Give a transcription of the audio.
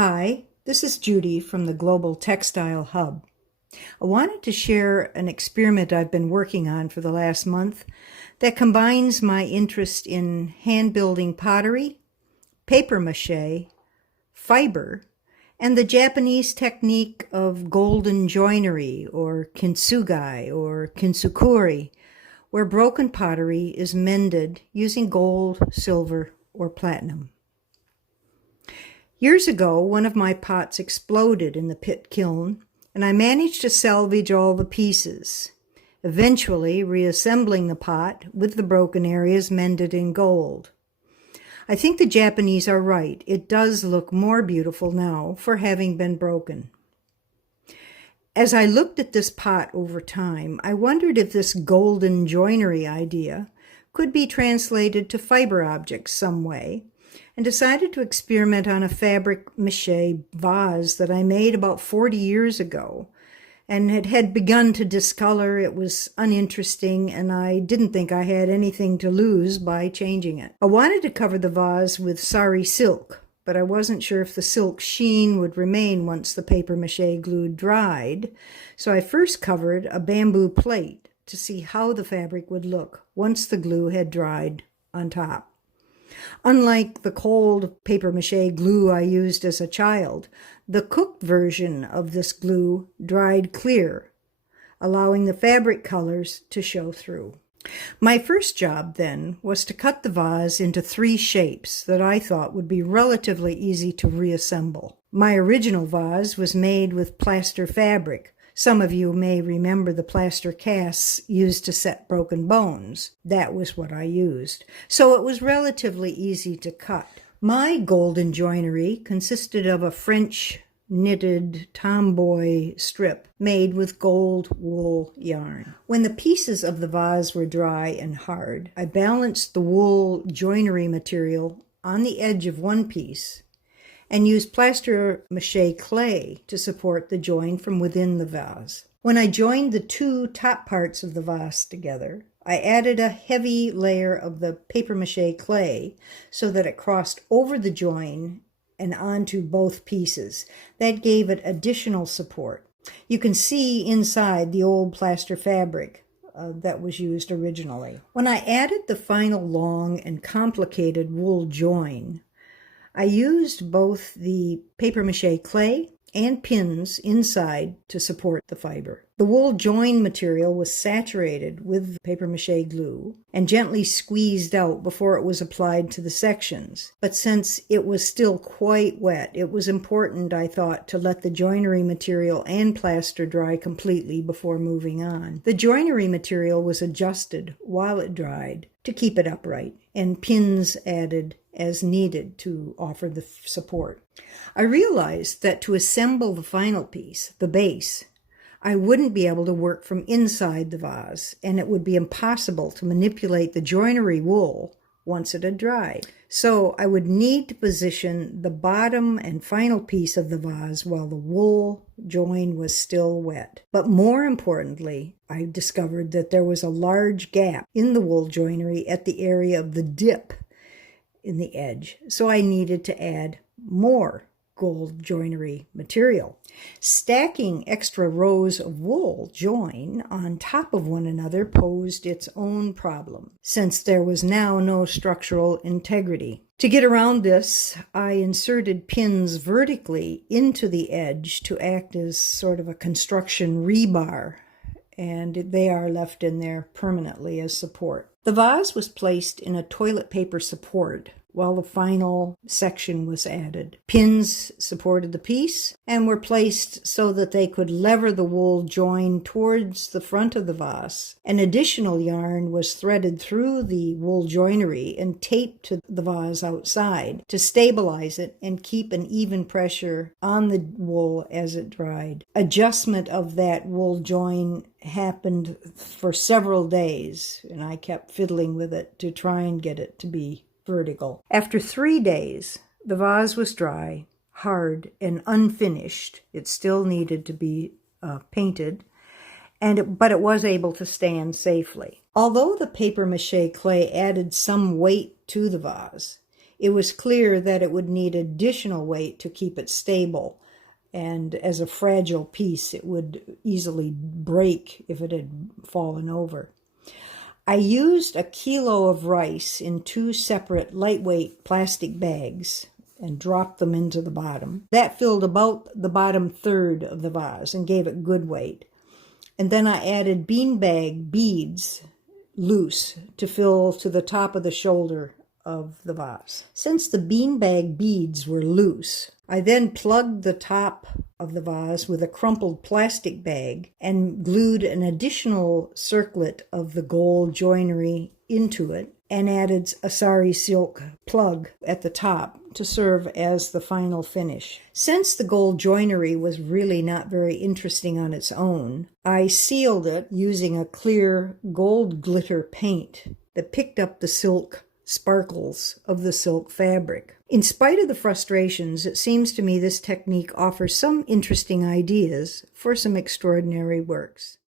Hi, this is Judi from the Global Textile Hub. I wanted to share an experiment I've been working on for the last month that combines my interest in hand-building pottery, paper mache, fiber, and the Japanese technique of golden joinery or kintsugi or kintsukuri, where broken pottery is mended using gold, silver, or platinum. Years ago, one of my pots exploded in the pit kiln, and I managed to salvage all the pieces, eventually reassembling the pot with the broken areas mended in gold. I think the Japanese are right. It does look more beautiful now for having been broken. As I looked at this pot over time, I wondered if this golden joinery idea could be translated to fiber objects some way, and decided to experiment on a fabric mache vase that I made about 40 years ago, and it had begun to discolor. It was uninteresting, and I didn't think I had anything to lose by changing it. I wanted to cover the vase with sari silk, but I wasn't sure if the silk sheen would remain once the paper mache glue dried, so I first covered a bamboo plate to see how the fabric would look once the glue had dried on top. Unlike the cold paper mache glue I used as a child, the cooked version of this glue dried clear, allowing the fabric colors to show through. My first job then was to cut the vase into 3 shapes that I thought would be relatively easy to reassemble. My original vase was made with plaster fabric. Some of you may remember the plaster casts used to set broken bones. That was what I used. So it was relatively easy to cut. My golden joinery consisted of a French knitted tomboy strip made with gold wool yarn. When the pieces of the vase were dry and hard, I balanced the wool joinery material on the edge of one piece and used plaster mache clay to support the join from within the vase. When I joined the 2 top parts of the vase together, I added a heavy layer of the paper mache clay so that it crossed over the join and onto both pieces. That gave it additional support. You can see inside the old plaster fabric that was used originally. When I added the final long and complicated wool join, I used both the paper mache clay and pins inside to support the fiber. The wool join material was saturated with paper mache glue and gently squeezed out before it was applied to the sections. But since it was still quite wet, it was important, I thought, to let the joinery material and plaster dry completely before moving on. The joinery material was adjusted while it dried to keep it upright, and pins added as needed to offer the support. I realized that to assemble the final piece, the base, I wouldn't be able to work from inside the vase, and it would be impossible to manipulate the joinery wool once it had dried. So I would need to position the bottom and final piece of the vase while the wool join was still wet. But more importantly, I discovered that there was a large gap in the wool joinery at the area of the dip in the edge, so I needed to add more gold joinery material. Stacking extra rows of wool join on top of one another posed its own problem, since there was now no structural integrity. To get around this, I inserted pins vertically into the edge to act as sort of a construction rebar, and they are left in there permanently as support. The vase was placed in a toilet paper support while the final section was added. Pins supported the piece and were placed so that they could lever the wool join towards the front of the vase. An additional yarn was threaded through the wool joinery and taped to the vase outside to stabilize it and keep an even pressure on the wool as it dried. Adjustment of that wool join happened for several days, and I kept fiddling with it to try and get it to be vertical. After 3 days, the vase was dry, hard, and unfinished. It still needed to be painted, but it was able to stand safely. Although the paper mache clay added some weight to the vase, it was clear that it would need additional weight to keep it stable, and as a fragile piece, it would easily break if it had fallen over. I used a kilo of rice in 2 separate lightweight plastic bags and dropped them into the bottom. That filled about the bottom third of the vase and gave it good weight. And then I added beanbag beads, loose, to fill to the top of the shoulder of the vase. Since the beanbag beads were loose, I then plugged the top of the vase with a crumpled plastic bag and glued an additional circlet of the gold joinery into it and added a sari silk plug at the top to serve as the final finish. Since the gold joinery was really not very interesting on its own, I sealed it using a clear gold glitter paint that picked up the silk sparkles of the silk fabric. In spite of the frustrations, it seems to me this technique offers some interesting ideas for some extraordinary works.